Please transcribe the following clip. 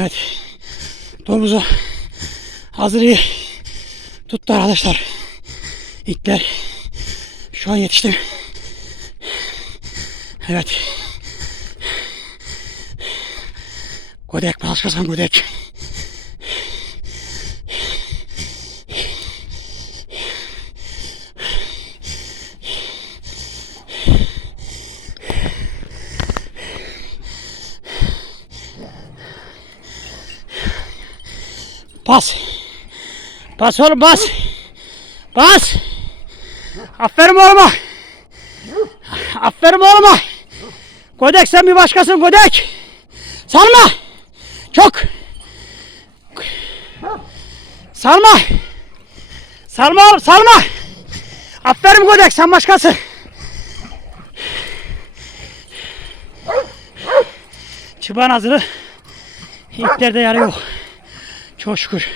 Evet. Domuzu hazır iyi tuttu arkadaşlar. İtler şu an yetişti. Evet. Godek başkasın Godek. Bas. Bas oğlum bas. Bas. Aferin oğluma. Aferin oğluma. Godek sen bir başkasın Godek. Salma. Çok. Salma. Salma oğlum salma. Aferin Godek sen başkasın. Çıban hazırı. İlklerde yarı yok. Çok şükür.